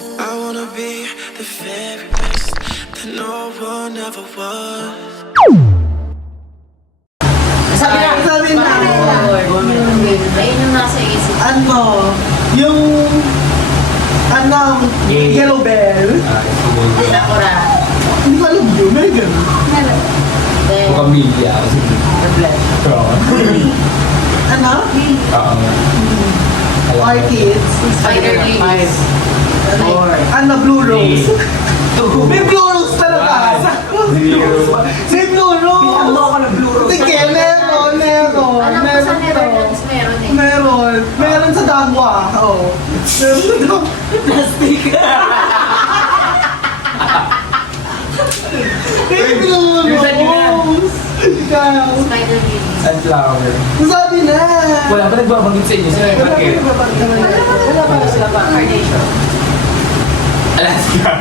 I wanna be the very best that no one ever was. Sabi na. Ayun yung nasa isip. Ano? Yung... Ano? Yellow Bell. Sakura. Hindi ko alam yun. May ganun. Then, Pamilya. Ano? Oo nga. Orchids. Spider lilies. Ano? Blue Rose. May Blue Rose talaga. Zero. May Blue Rose. Ano ako na Blue Rose? Sige, meron. Alam ko sa Meron Netherlands meron eh. Meron. Meron sa Dangwa. Oo. Meron sa Dangwa. Plastic. May Blue Bilisan niyo na. Rose. Ikaw. Spider lilies. Sunflower. Sabi na. Wala ba nagbabanggit sa inyo? Sino yung market? Wala pa sila pa. Carnation. Alaska.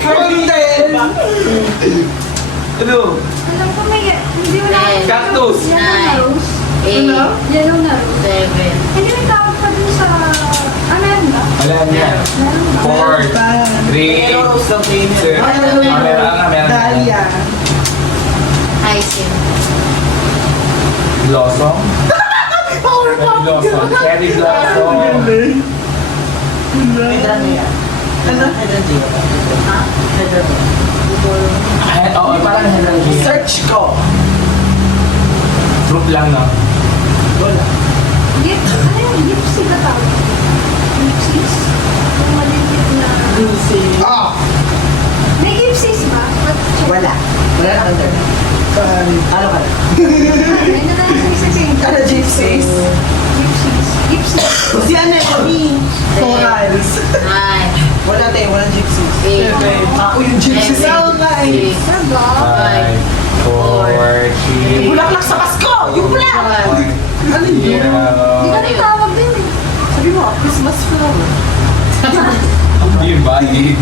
Carnation. Ano? Alam ko may, hindi mo na. Ten. Cactus. Nine. Ano? 8. Yellow na rose. 7. Hindi may tawag pa dun sa, meron ba? Wala niya. Meron ba? 4, 3, 2, meron nga. Dahlia. Hyacinth. Blossom. Power pop. Blossom. Cherry blossom. Ano? Ha? Ay, oo, parang hydrangea. Search ko. Fruit lang, no? Gift, ano yung gypsy ka tawag? Gypsies? Yung maliliit na... Ah! May gypsies ba? Wala. Wala na kanta. Ano ka? Ano na lang sa isipin? Ano, gypsies? Gypsies. Gypsies. Si Anemone. Corals. 9. Wala tayo, walang gypsies. 8. Ako yung gypsies. Oo nga eh. Diba? 5, 4, 3, Bulaklak sa Pasko! Yung bulak! Ano yun? Hindi ka natawag din eh. Sabi mo, Christmas flower. Hindi yun valid.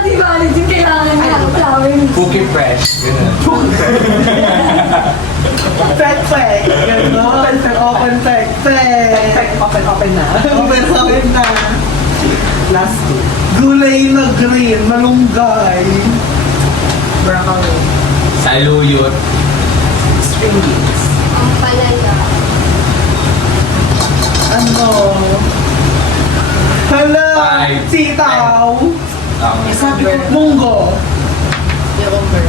Di ba? Din kailangan niya ang flowers. Cookie fresh. Ganun. Pek-pek. Gano'n. Open pek-pek. Open na. Open na. Last two. Gulay na green. Malunggay. Brown. Saluyot. String beans. Ang palaya. Ano? Hala! Five. Sitaw! Tama. Munggo! Cucumber.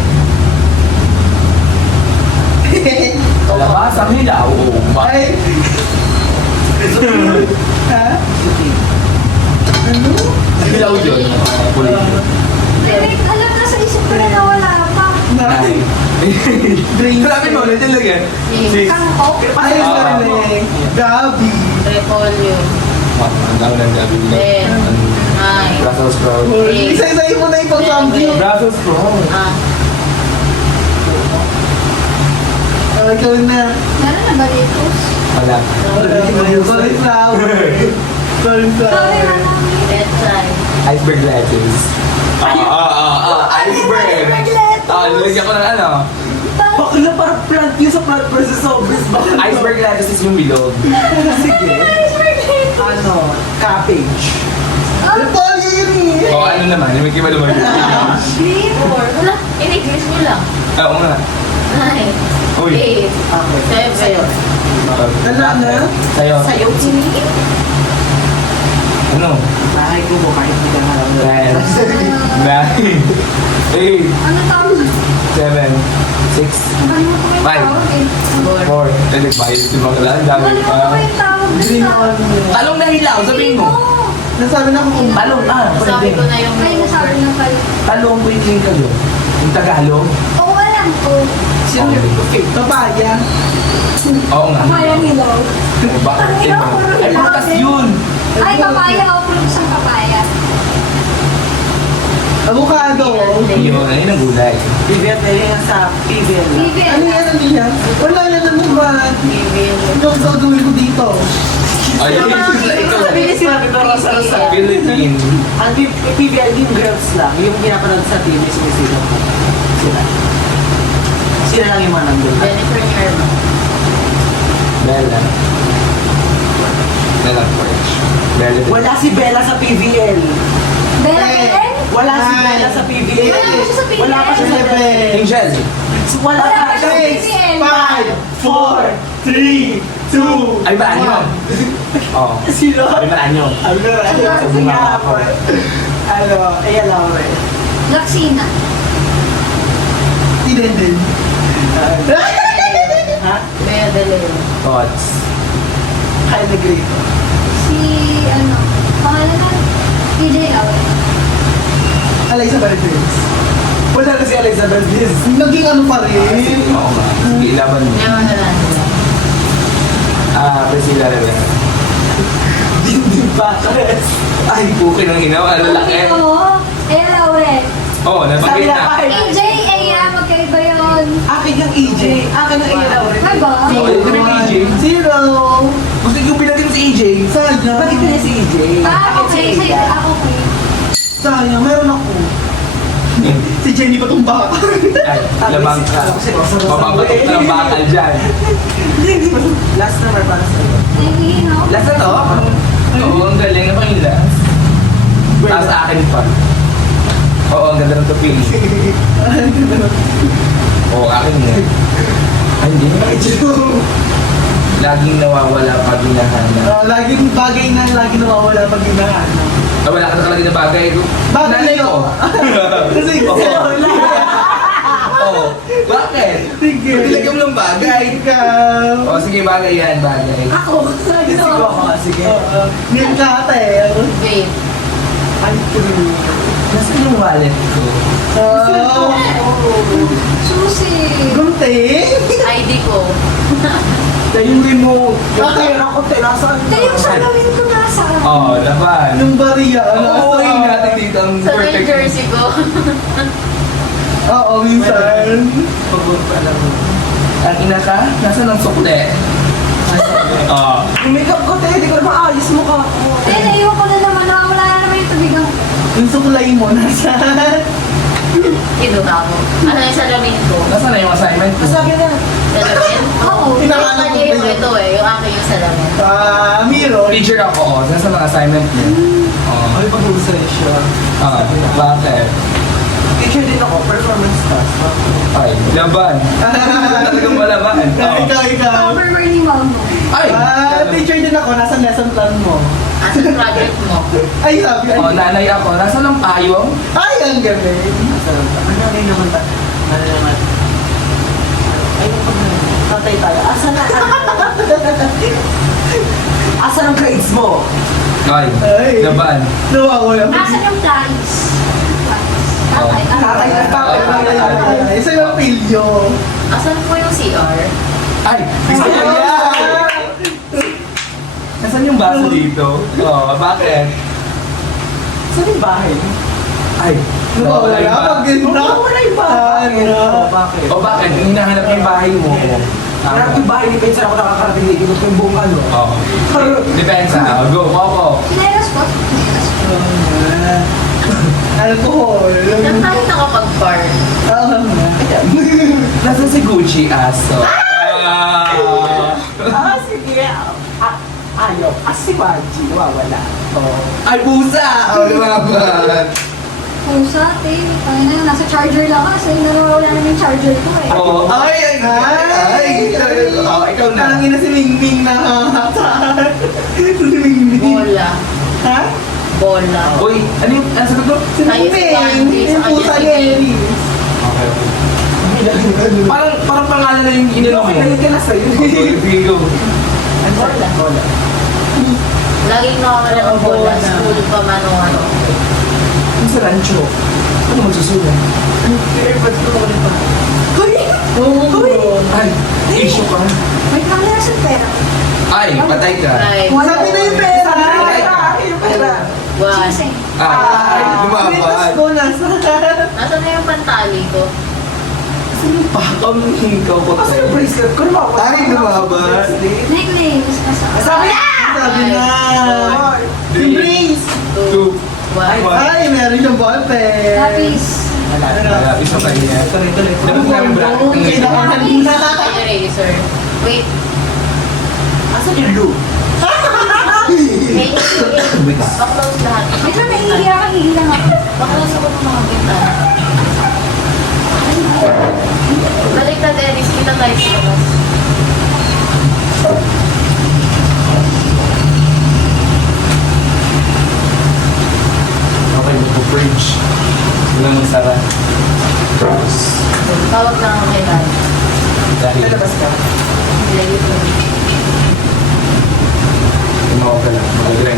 Kalabasa, hilaw. Ay! Ha? Ano? Hilaw yun. Kulay. Alam na sa isip ko na nawala pa. Nine. Green. Grabe mo, ulit yung lagyan. 6. Kangkok. Ayun na rin eh. Gabi. Repolyo. Ang dami ng gabi. 10. 9. Brussels sprout. Isa-isahin mo na yung pag-sample. Brussels sprout. Ikaw na. Meron na ba dito? Wala. Cauliflower. Sorry Cauliflower. na namin. Petsay. Iceberg lettuce. Iceberg. Nilagyan ko ng ano. Bakla parang plant yun sa plant versus zombies. Iceberg lettuce is yung bilog. Sige. Ano? Cabbage. Repolyo yun eh. O ano naman, yung may kiba naman. Green. Wala. In-English mo lang. Oo nga. 9. Uy. 8. 7. Ano na? Sa'yo. Sayo. Ano? Bahay ko mo kahit hindi ka harap na. 10, 9, 8, Ano tawag? 7, 6, Ano ko yung Five. tawag eh? 4. Ay, nagbayad si mga lang. Dami Ano pa. ko yung tawag dun sa... Talong na hilaw, sabihin mo. Nasabi na ko kung Talong, Sabi ko na yung Ay, nasabi na pala. Talong, wait lang ka doon. Yung Tagalog? Oo, alam ko. sino yung papaya. Oo nga. Papaya nilaw. Bakit? Ay, prutas yun. Ay, papaya o fruits ang papaya. Avocado. Yun, ayun ang gulay. Pivot na yun sa pivot. Bibi. Ano yan ang niya? Wala yan ang naman. Ano ang gagawin ko dito? Ay, Ikaw Sabi sinabi ko sa Philippine. Ang PBL yung girls lang, yung pinapanood sa TV, sumisigaw ko. Sila. Sila lang yung mga nandun. Jennifer Nierma. Bella. na lang fresh. Bella. Wala si Bella sa PVL. Bella Eh. Belen? Wala si Bella sa PVL. Wala pa siya sa PVL. Wala pa siya sa PVL. Angel. Wala Wala pa pa siya sa PVL. 5, 4, 3, 2, Ay, ba anyo? Oo. Sino? Ay, ba anyo? Ano na? Bunga ako. Ano? Ayan lang ako eh. Laksina. Hindi din. Ha? Bea de Leon. Thoughts. Kyle Negrito. Si, ano, pangalan na, DJ Laura. Alexa Valdez. Wala na si Elizabeth Liz. Naging ano pa rin. Oo nga. Sige, ilaban mo. Ewan na lang. Priscilla Rivera. Dinding Batres. Ay, bukin ng inaw. Ang lalaki. Oo. Eh, Laura. Oo, Sabi nabanggit na na. pa AJ, Eya, magkaiba yun. Akin yung EJ. Akin ang EJ Laure. Ay ba? Oo, ito na yung AJ. Zero. Gusto yung pinatid mo si AJ. Sayang. Bakit na si EJ? Ah, okay. si Sige, Eya. ako okay. Sayang, meron ako. Si Jenny Patumbaka. Ay, lamang ka. Mababatok na ng bakal dyan. Last number para sa'yo. Ay, no? Last na to? Oo, ang galing. Ano yung last? Tapos sa akin pa. Oo, ang ganda ng tupil. Oo, akin nga. Ay, hindi naman. Laging nawawala pag hinahanap. Laging bagay na lagi nawawala pag hinahanap. Ah, wala ka na talaga na bagay. Bagay Nanay ko. ko. Kasi Oo. Oo. Bakit? Sige. Nilagyan mo ng bagay. Ikaw. O, sige, bagay yan, bagay. Ako. Sige ako. Sige. Ngayon ka ate. Wait. Ay, true. Nasaan yung wallet ko? Susi. Gunting. ID ko. Dahil yung remote. Yung pera ko, tinasaan. Tayo yung salawin ko nasa. Oo, laban. Yung bariya. Oo, yung natin dito ang Sa New perfect. Jersey ko. Oo, minsan. Pag-alam mo. Ang ina ka? Nasaan ang sukle? Oo. Yung makeup ko, te, di ko na maayos mukha ko. Eh, naiwan ko na naman. Wala na naman yung tubigang. Yung suklay mo, nasa. Kinuha ko. Ano yung salamin ko? Nasaan na yung assignment ko? Sabi na. Salamin? Oo. Hinahanap Yung ko kanya yung pa yun. ito eh. Yung akin yung salamin. Miro. Teacher ako, oh. Nasaan ang assignment niya? Oo. Ay, pag-usay siya. Ah, bakit? Teacher din ako, performance task. Ay, laban. Talagang malaban. Oo. Ikaw. Cover ni mama. Ay! Teacher din ako, nasa lesson plan mo. Asa yung project mo? Ay, sabi. Oh, nanay ako. Nasaan ang payong? Ay, ang galing. Ano rin naman ta? Ano naman? Ay, tatay tayo. Asa na? Asa ang grades mo? Ay, Ay. laban. Nawawala. Asan yung flies? Oh. Tatay na tatay. Isa yung pilyo. Asan po yung CR? Ay! Gusto ko yan! Nasaan yung baso dito? Oo, bakit? Saan yung bahay? Ay, nawawala yung baso. Pag ganda. Wala yung bahay. Ano? Bakit? O bakit? Hinahanap niya yung bahay mo. Harap yung bahay ni Benson ako nakakarating dito. Ito yung buong ano. Oo. Depends ha. Go, Popo. Sinelas po? Alcohol. Saan tayo nakapag-bar? Nasaan si Gucci, aso? Sige. Ayaw. Si Baji. Nawawala. Ay, pusa! Oh, lumaban. Oh, sa atin. Ay, na, nasa charger lang kasi nawawala na yung charger ko eh. Oh, ay! Oh, ikaw na. Ang ina si Mingming na si Mingming. Bola. Ha? Bola. Uy, ano yung, ano sagot ko? Si Tayo si Mingming. Candy, sa Yung pusa kanya ni si Ellie. Okay, okay. Parang pangalan na yung inano mo. Okay, nalit ka na sa'yo. Vigo. Bola. Laging nakakala ng bola. School pa man o ano. Yung sa rancho. Ano magsusulat? Airpods ko ulit pa. Ay, issue ka. May camera sa pera. Ay, patay ka. Ay, Sabi na yung pera. Yung pera. one. Sing. Ay, lumaban. Pilitas ko nasa. Nasaan na yung pantali ko? Pakam hikaw ko Kasi yung bracelet ko, lumawala. Ay, lumaban. Necklace. Nasa. Sabi na! Sabi na. Yung brace. 2, One. Ay, meron siyang bote. Lapis. Wala, isa pa niya. Tuloy. Dapat namin bracket ng Kailangan ngayon. na. Ay, eraser. Wait. Asan yung loop? May baklaws lahat. Wait lang, naiiya ka, hihilang ako. Baklaws ako ng mga bintana. Balik na, Dennis. Kita tayo sa labas. Okay, magpo-bridge. Walang magsara. Tawag lang ako kay Dad. Dahil Hindi, tumawag ka lang. Mag-direct